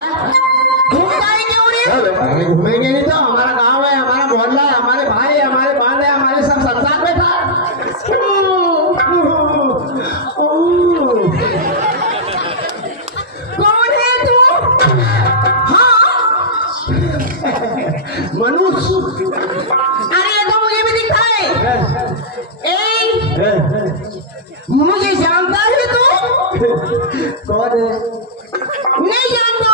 घूम जाएंगे उन्हें? अरे घूमेंगे नहीं तो हमारा गांव है, हमारा मोहल्ला है, हमारे भाई, हमारे बाल है, हमारे सब संसार में था। कौन है तू? हाँ मनुष्य। अरे ये तो मुझे भी दिखता है। मुझे जानता है तू? कौन है? नहीं जानता।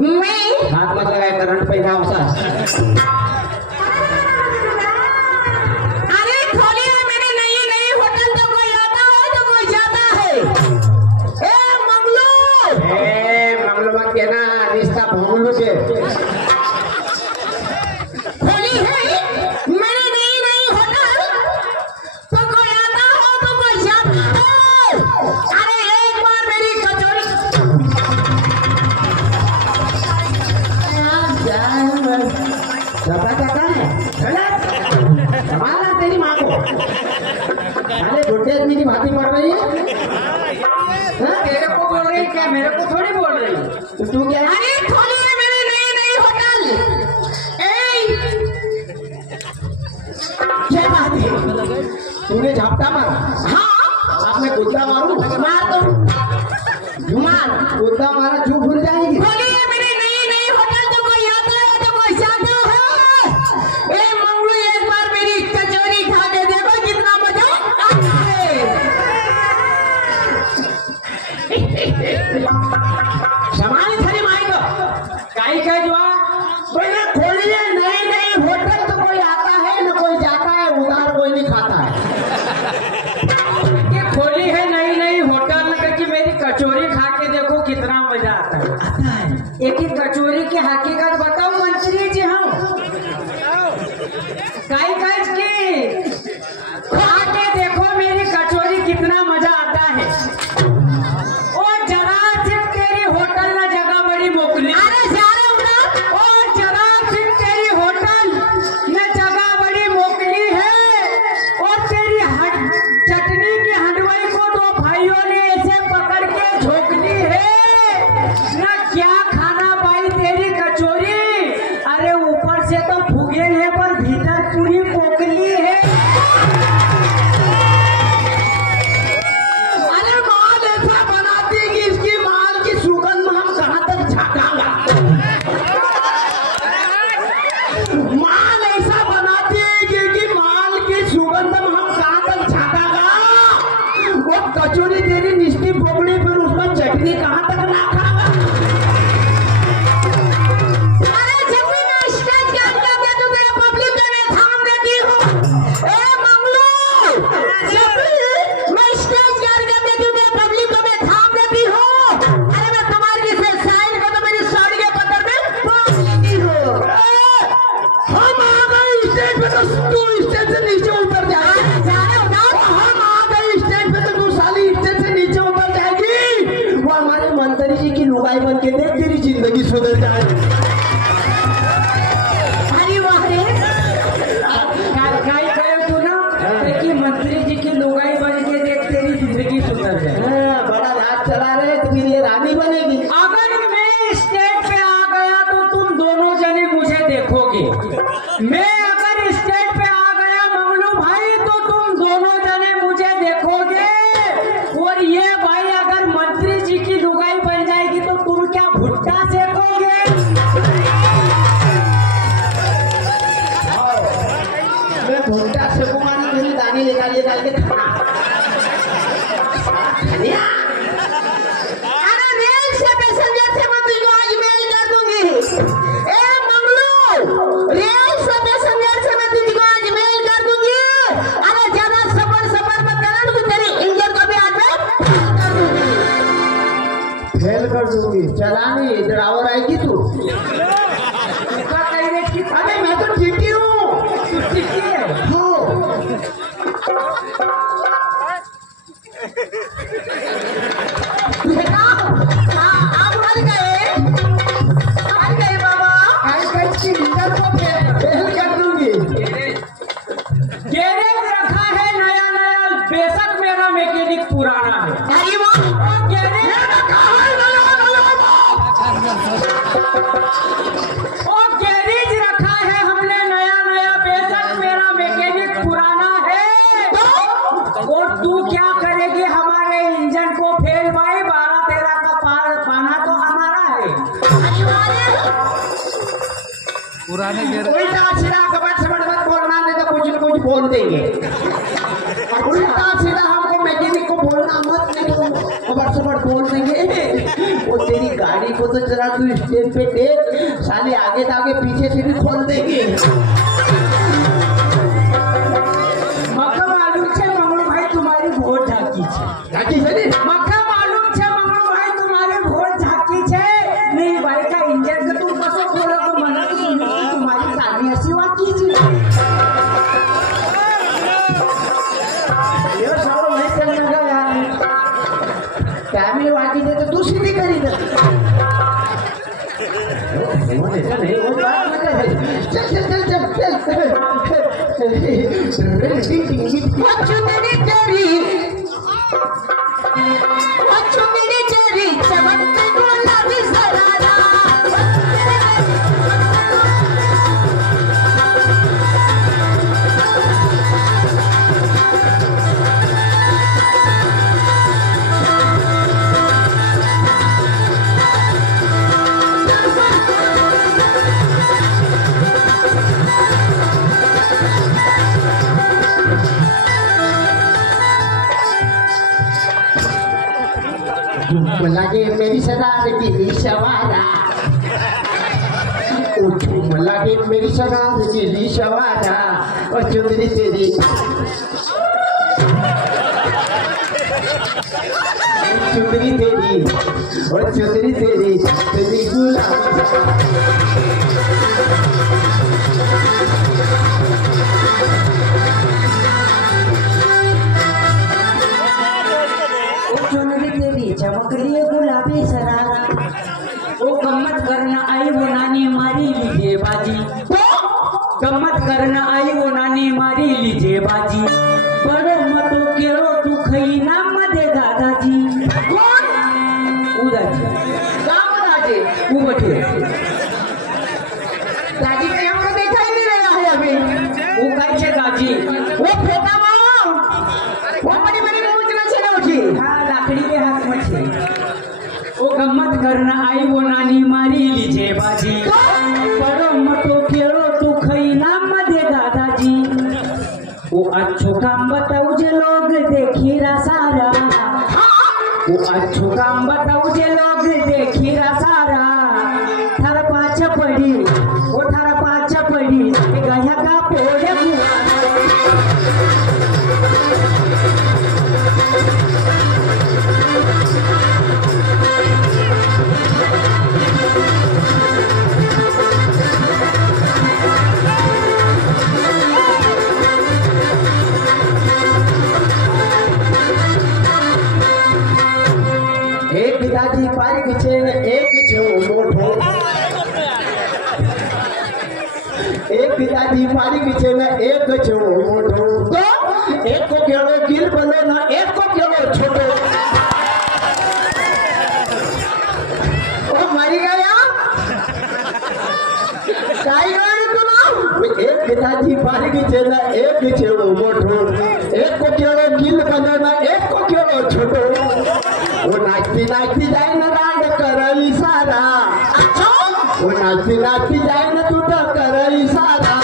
मैं हाथ मत लगाए, करंट पैदा होता है। अरे खोलिए, मेरे नई नई होटल तो कोई आता है तो कोई जाता है। ए मंगलू मत कहना, रिश्ता भूलू के खोली है मेरे नई नई होटल तो कोई आता हो तो कोई जाता है। अरे एक बार मेरी कचौड़ी जाता है हमारा तेरी माँ को। अरे बुढ़े आदमी की बातें पड़ रही है। तेरे को बोल रही क्या? मेरे को थोड़ी बोल रही। तो तू क्या? अरे खोलिए मेरे नई नई होटल। क्या बात है? तूने झपटा मारा? हाँ आपने गुद्दा मारू? मार दो मार। गुद्दा मारा जू भूल जाएगी। खोलिए मेरे नई नई होटल तो कोई आता है तो कोई जाता है। ए मंगलू एक बार मेरी कचौरी खा के देखो कितना मजा आता है। समाज खरी माई को काई का जो बोले खोलिए नई नई होटल तो कोई आता है न कोई जाता है, उधार कोई नहीं खाता है। ये खोली है नई नई होटल कि मेरी कचौरी खा के देखो कितना मजा आता है। आता है। एक ही कचौरी की हकीकत बताओ मंत्री जी। हम काई काज की खा के देखो मेरी कचौरी कितना मजा आता है। और जरा सिर्फ तेरी होटल ना जगह बड़ी मोकली। अरे जा रहे हो ना? और जरा सिर्फ तेरी होटल न जगह बड़ी मोकली है। और तेरी चटनी की हलवाई को दो भाइयों ने ऐसे पकड़ के झोंकली है न। क्या खाना पाई तेरी कचौरी। अरे ऊपर से तो फुगेल है पर भीतर पूरी पोकली है। अरे माल ऐसा बनाती है कि इसकी माल की सुगंध में हम कहाँ तक झाँकांगा। माल ऐसा बनाती है कि इसकी माल की सुगंध में हम कहाँ तक झाँकांगा। वो कचौरी तेरी निष्ठी पोकड़ी, फिर उसमें चटनी कहाँ तक रखागा। अरे जब भी मैं स्टेज गान करती हूँ तो ये पब्लिक को मैं थाम देती हूँ। ए मंगलू, जब भी मैं स्टेज गान करती हूँ तो पब्लिक को मैं थाम देती हूँ। अरे मैं तुम्हारी जैसे साइन को तो मेरी साड़ी के पत्थर में बांध लेती हूँ। हम आ गए स्टेज पे तो तू स्टेज से नीचे उतर जाए। जा रहे हो ना? हम आ गए स्टेज पे तो तू साली स्टेज से नीचे उतर जाएगी। वो हमारे मंत्री जी की लुगाई बन के देख, तेरी जिंदगी सुधर जाएगी। अरे वाह रे। काय कहे तू ना कि मंत्री जी की लुगाई बन के देख तेरी जिंदगी सुधर जाए। हाँ, बड़ा राज चला रहे तो फिर ये रानी बनेगी। अगर मैं स्टेज पे आ गया तो तुम दोनों जने मुझे देखोगे। मैं अगर स्टेज पे आ गया मंगलू भाई तो तुम दोनों जने मुझे देखोगे। और ये भाई अगर मंत्री जी की लुगाई बन जाएगी तो तुम क्या भुट्टा सेकोगे। मैं भुट्टा सेकूंगा ना, मेरी दानी निकाल के खाना। धनिया। अरे रेल से पैसेंजर से मैं तुझको आज मेल कर दूंगी। ए मंगलू, रेल से पैसेंजर से मैं तुझको आज मेल कर दूंगी। अरे ज्यादा सफर मत करना, तो तेरी इंजन को भी आज मैं फेल कर दूंगी। चलानी ड्राइवर आएगी तू। अरे मैं तो टीटी हूँ। हो। बेटा, आप मर गए बाबा। फेल कर दूंगी। गैरेज रखा है नया नया बेशक मेरा मैकेनिक पुराना है अरे वाह और गैरेज और गैरेज रखा है हमने नया नया। बेशक मेरा मैकेनिक पुराना है और तू क्या करेगी हमारे इंजन को फेल भाई। 12-13 का पाना तो हमारा है। पुराने गेर उल्टा सीधा कपट समझ मत बोलना, नहीं तो कुछ न कुछ बोल देंगे। और उल्टा सीधा हमको मैकेनिक को बोलना मत, नहीं तो कपट समझ बोल देंगे। वो तेरी गाड़ी को तो जरा तू स्टेज पे देख, साले आगे आगे पीछे से भी खोल देंगे। मक्का मालूम छे मंगलू भाई तुम्हारी भोट झाकी छे। झाकी से नहीं मक्का मालूम छे मंगलू भाई तुम्हारी भोट झाकी छे। नहीं भाई का इंजन का तुम कसो खोलो तो मना तुम्हारी शादी ऐसी वाकी छे। ये सब नहीं चलने का यार। फैमिली वाकी दे तो तू सीधी करी दे। ऐसा नहीं वो बात मत कर। चल चल चल चल चल। बच्चों मेरी तेरी बच्चों मेरी तेरी चमकते गुलाबी सरारा। लगे मेरी सदार की शवारा, लगे मेरी सदार की शवारा। और चुंदरी तेरी चुंदरी तेरी और चुंदरी तेरी तेरी गुलाबी। चुनरी तेरी चमक रही है गुलाबी सरारा। ओ गम्मत करना आई वो नानी मारी लीजिए बाजी। गम्मत करना आई वो नानी मारी लीजिए बाजी। बड़ो मतो केरो तू खई ना मदे दादाजी। कौन? उदाजी काम दादी वो बटे दादी ने हमको देखा ही नहीं रहा है अभी। वो कैसे दाजी वो फेंका मारो, वो बड़ी बड़ी मूंछ में चले उठी। हाँ लाकड़ी के हाथ में छे। ओ गम्मत करना आई वो नानी मारी लीजिए बाजी। बड़ो मतो केरो तू खई ना मदे दादाजी। वो अच्छो काम बताऊ जे लोग देखी रा सारा। वो अच्छो काम बताऊ जे लोग देखी रा सारा। थारा पाछा पड़ी वो थारा पाछा पड़ी गया का पोड़े बुआ। एक पिताजी पार्क छे ने एक छो मोठो। एक पिताजी पार्क छे ने एक छो मोठो। तो एक को केवो किल बनो ना एक को केवो छोटो। ओ मरी गया काई गयो तुम? एक पिताजी पार्क छे ने एक छो मोठो। एक को केवो किल बनो ना एक को केवो छोटो। वो नाचती नाचती जाए ना राड कर इशारा। वो नाचती नाचती जाए ना तू तो कर इशारा।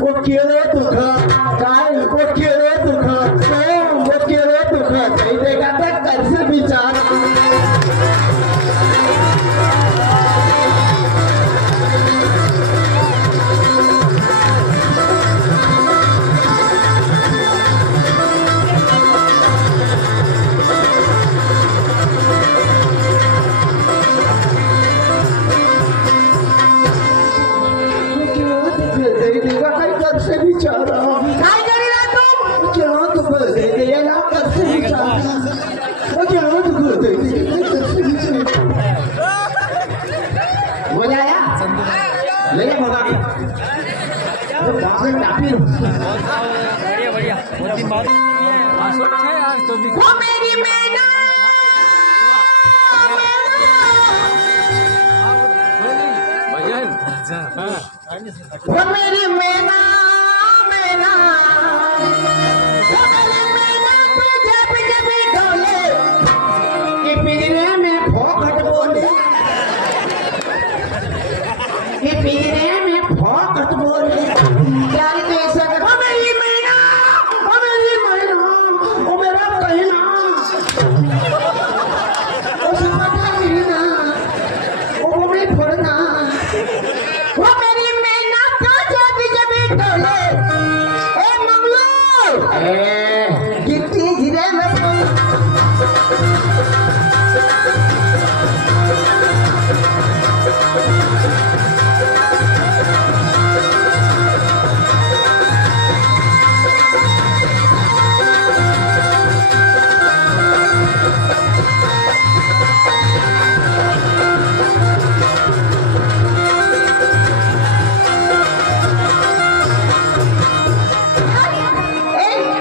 वो केरो दुख काय वो केरो दुख वो केरो दुख कहीं देगा तो कर से विचार। से विचारा काय करेगा तुम? क्या तो कर दे दिया ना कर से विचारा। वो क्या तो कर दे मजा आया ले भगा के वो बाप रे काफी बढ़िया बढ़िया पासवर्ड है आज तो भी वो मेरी मैना भजन वो मेरी मैना मैना वो मेरी मैना तू जब जब डोले कि पीरे में फोकट बोले, कि पीरे में फोकट बोले, यार तो ऐसा कर ओ मेरी मैना, ओ मेरी मैना, ओ मेरा कहना, ओ सुपटा मीना ओ मेरी फोड़ना, वो मेरी मैना तू जब जब डोले ए मंगलू गिट्टी गिरे में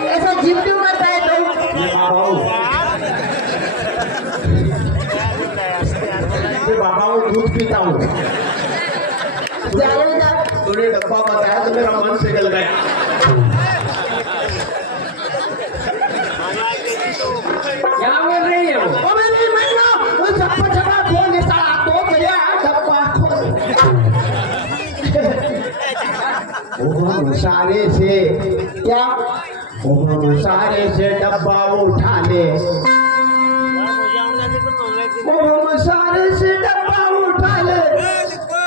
ऐसा जिद क्यों करता है तू बाबा वो दूध पीता हूँ। जाएगा तूने डब्बा बताया तो मेरा मन पिघल गया। क्या बोल रही है वो? ओ मेरी मैना, वो चप्पा चप्पा बोल साला तो गया डब्बा खोल। ओ सारे से क्या ओ सारे से डब्बा उठा ले, ओ सारे से डब्बा उठा ले,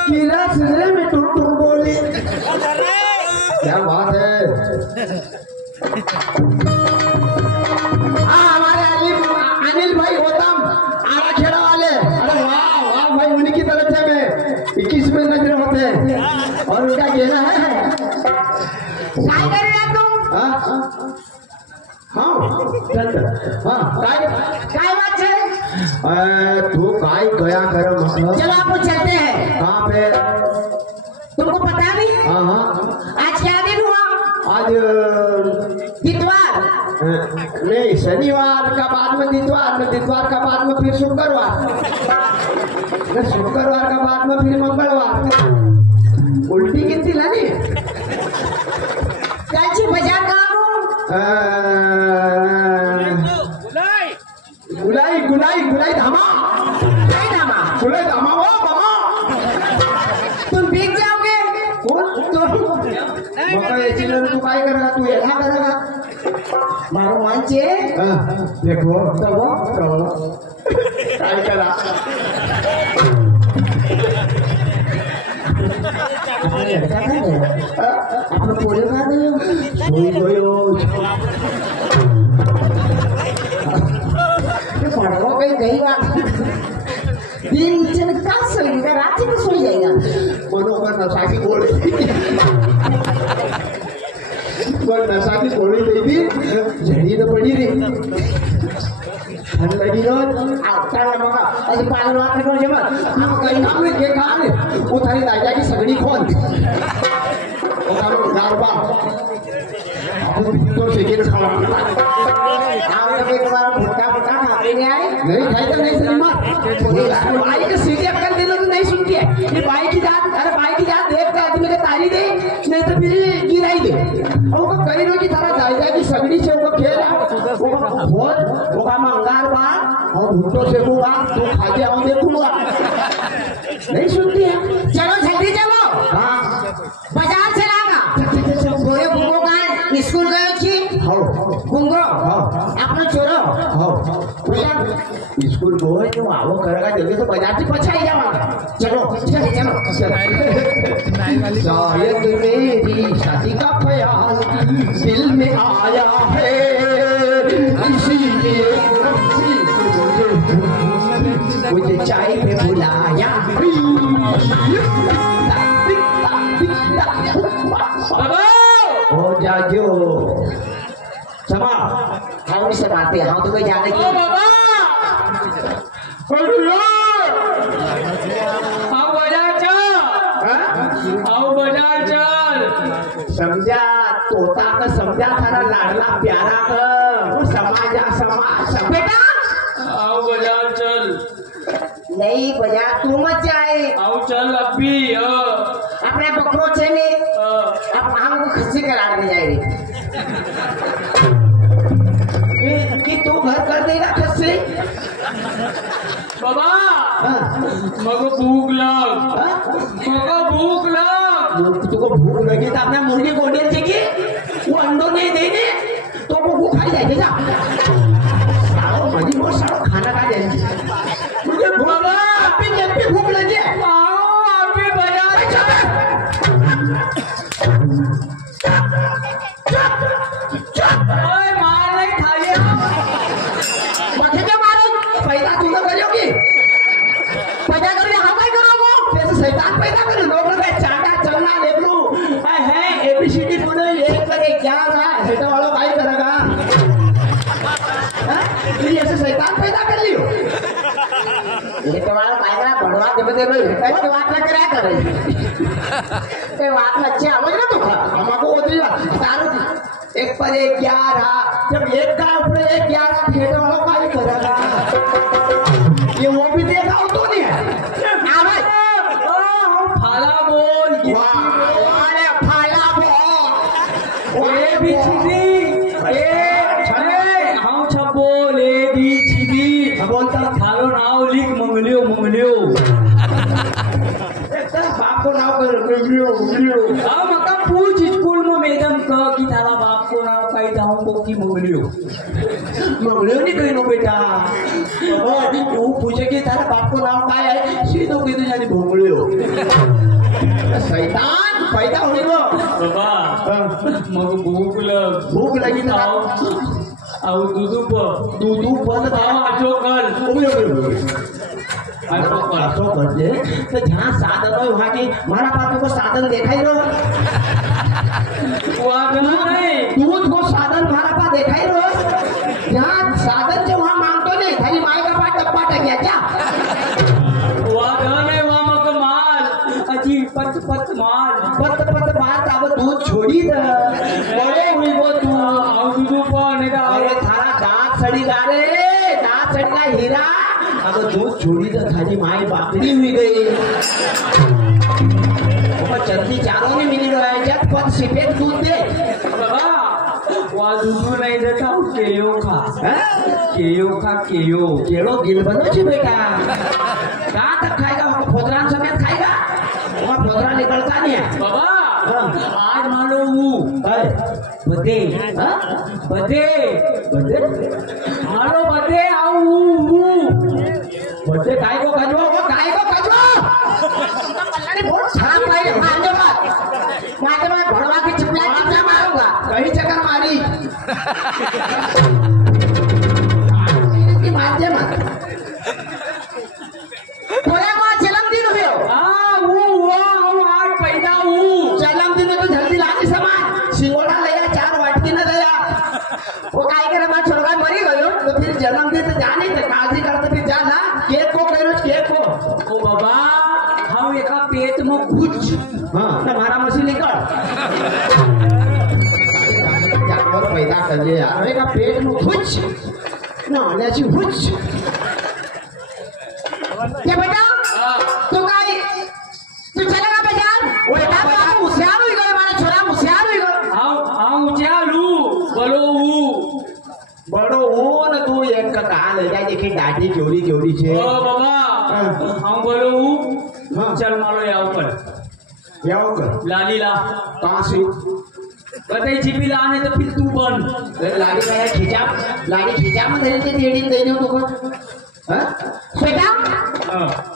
कीड़ा सिरे में टूट टूट बोले। क्या बात है? हाँ हमारे अनिल भाई गौतम आरा खेड़ा वाले, अरे वाह वाह भाई, उन्हीं की तरफ से मैं 21 में नजर होते हैं और उनका कहना है काय कर रहा तुम हाँ हाँ चल चल हाँ काय बात है तू काय गया कर मतलब चलो आपको चलते हैं कहाँ पे? तुमको पता नहीं हाँ हाँ आज क्या दिन हुआ आज इतवार नहीं, शनिवार का बाद में दितवार का बाद में फिर शुक्रवार, शुक्रवार का बाद में फिर मंगलवार। उल्टी गिनती लानी काची बाजार कहाँ हो गुलाई गुलाई गुलाई धामा, नहीं नामा गुलाई धामा हो मामा। तुम भीग जाओगे मग याची तू काय करेगा? तू याला करेगा? मारो मांचे देखो कहो काय करा आपने पोले खा गए सोई गयो पढ़ो कहीं कई बार दिन चल का सोएगा रात को सो जाएगा मनोकर नशा की गोली पर नशा की गोली दे दी, झड़ी तो पड़ी रे ठंड लगी ना आता है मगा अजी पालन वाट करो जमत हम कहीं नाम में के कहा ने वो थारी दादा की सगड़ी खोल वो तारो गारबा तो सेकेंड खावा आप तो एक बार भुट्टा भुट्टा खाते नहीं आए नहीं खाई तो नहीं सही मार भाई के सीधी अक्कल दे दो तो नहीं सुनती है। ये भाई की जात, अरे भाई की जात देख के आदमी को तारी दे, नहीं तो फिर गिराई दे। और वो कई लोग की तरह दादा की सगड़ी से वो खेला वो खोल वो का मंगार बा और भुट्टो से वो बा तो खा के आऊं देखूंगा नहीं सुनती है। चलो जल्दी चलो हाँ बाजार चलागा गोरे गुंगो का स्कूल गए छी हाँ गुंगो हाँ अपनो छोरो हाँ भैया स्कूल गए तो आवो करेगा जल्दी तो बाजार से पछाई जावांगा। चलो चलो चलो शायद मेरी शादी का ख्याल दिल में आया है, इसीलिए मुझे चाय पे बुलाया। हो जाजो समा हम से बातें हम तुम्हें जाने की समझा तोता का समझा थारा लाडला प्यारा का समाज बेटा आओ बाजार चल। नहीं बाजार तू मत जाए आओ चल अभी अपने बकरों से ने अब हमको खस्सी करा दे जाए कि तू घर कर देगा खस्सी बाबा हाँ? मगो भूख लग हाँ? तुको भूख लगी तो अपने मुर्गी को दे देगी वो अंडो नहीं देने तो वो खाई जाएगी जा सालो मजी मोर सालो खाना खा जाएगी मुझे बाबा अभी जब भी भूख लगी है आओ अभी बाजार ओए मार नहीं खाइए मथे के मारो पैदा तू तो करोगी पैदा करके हम क्या करोगे जैसे शैतान पैदा करे लोग का चाटा चलना लेबलू है एबीसीडी बोले एक करे क्या रहा हेटा वालों का ही करेगा हाँ? ये ऐसे शैतान पैदा कर लियो ये तो वाला पायगरा भड़वा जब दे लो ये बात ना करा करे ये बात में अच्छे समझ ना तू हमको होती है तारू एक पर एक 11 जब एक का ऊपर एक 11 हेटा वालों का ही करेगा ये वो भी देखा हो तो नहीं है आवाज फाला बोल वाले फाला बो ए बी सी डी हम छबोल ए बी सी डी बोलता थारो नाव लिख मंगलियो बाप को नाव कर वीडियो हम मका पूछ स्कूल में मैडम का कि थारा बाप को नाव काई दाऊ को की मंगलियो मंगलियो नहीं कहीं बेटा तू पूछे कि तारा बाप को नाम काय है सीधो कीधु जानी भोंगलियो शैतान पैदा होई वो बाबा मग भूख लगी तो आओ दूधू पर दूध बंद आओ आजो कल तो करते तो जहाँ साधन हो वहाँ की मारा बाप को साधन देखा ही रहो नहीं दूध को साधन मारा पा देखा ही रहो जहाँ साधन जो वहाँ मांगतो नहीं थारी माई का पाट टप्पा टकिया क्या पत पत मार पत बात अब दूध छोड़ी द बड़े हुई वो तू आओ दूधू पर नहीं अरे थारा दांत सड़ी गा रे दांत सड़ी का हीरा अब दूध छोड़ी द थारी माई बापड़ी हुई गई वो चलती चारों में मिली रहा है जब पत सिपेट दूध दे बाबा वहाँ दूधू नहीं देता केयो खा हैं? केयो केलो गिल बनो छी बेटा कहाँ तक खाएगा वो फोदरान समेत खाएगा वहाँ फोदरा निकलता नहीं है बाबा हाँ। आज मानो वो है? बदे हाँ? बदे बदे मानो बदे आओ वो बदे काय को कजवा वो काय को कजवा अरे बहुत खराब भाई मारने बात भड़वा की चिपला मारूंगा कहीं चक्कर मारी की मारते मत थोड़ा बहुत जन्मदिन हुए वो आज पैदा हूँ जन्मदिन में तो जल्दी लानी सामान सिंगोड़ा ले जा 4 वाटकी न दया वो काय करे मैं छोड़कर मरी गयो तो फिर जन्मदिन तो जाने थे काजी करते फिर जाना केक को करो केक को ओ बाबा हम एका पेट में कुछ हाँ हमारा मशीन निकल जानवर पैदा कर लिया यार का पेट में खुच ना लेची खुच ये बेटा तू काय तू चलेगा बाजार वो बेटा तो आप होशियार हुई गए हमारा छोरा होशियार हुई गए हम चालू बोलो वो बड़ो वो न तू एक का कहा ले जाए देखी दाढ़ी चोरी चोरी छे ओ बाबा हम बोलो वो हाँ। चल मारो यहाँ ऊपर याओ कर लाली ला कहाँ से बताई छिपी लाने तो फिर तू बन लाड़ी का खींचा में धरी थी डेढ़ी देने तो हाँ बेटा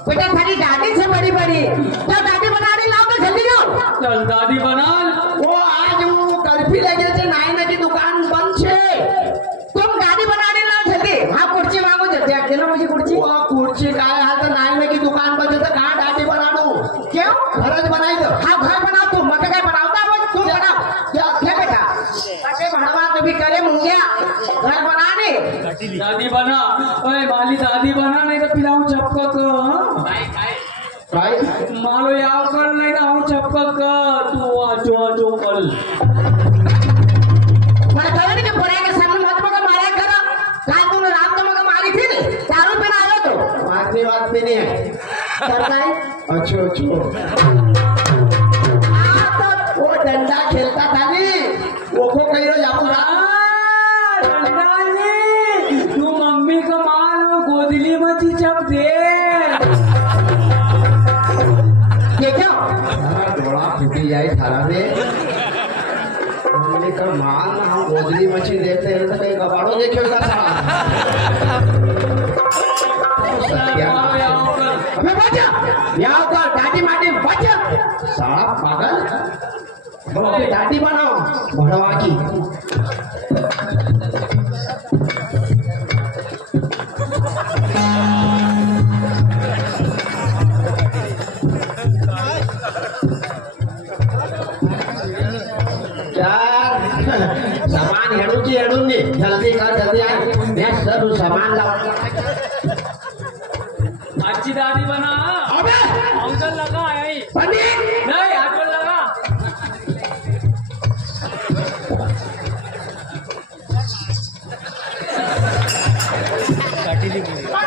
बेटा थारी दादी से बड़ी बड़ी तो दादी बना रही लाओ तो जल्दी जाओ चल दादी बना वो आज वो कर्फ्यू लगे थे नाई की दुकान बंद छे तुम गाड़ी बना रही लाओ जल्दी हाँ कुर्सी मांगो जल्दी अकेले मुझे कुर्सी वो कुर्सी का हाल तो नाई की दुकान बंद है तो कहाँ दादी बना दो क्यों घरज बनाई दो हाँ घर बनाओ तुम मत क्या बनाओ तुम बनाओ क्या क्या बेटा अरे भड़वा तो भी करे मुंगिया घर बनाने दादी बना ओए वाली दादी बना नहीं तो पिलाऊं चपक भाई मालो याव कर नहीं ना हूँ चपक तू आजो कल मैं कहा नहीं कि बुराई के सामने मत पकड़ मारा करो काय तर काय अच्छो अच्छो आता वो डंडा खेलता था नी वो को कही रो जापू तू मम्मी का माल और गोदली मची जब दे ये क्या डोला फूटी जाए थारा में मम्मी का माल ना हम गोदली मछली देते हैं तो कहीं कबाड़ो देखेगा अबे बच्चा यहाँ का दादी माटी बच्चा साला पागल बोले दादी बनाओ भड़वा की सामान हेडू की हेडू ने जल्दी कर जल्दी आ मैं सब सामान लाओ अच्छी दाढ़ी बना अबे अंकल लगा यही पंडित नहीं अंकल लगा अरे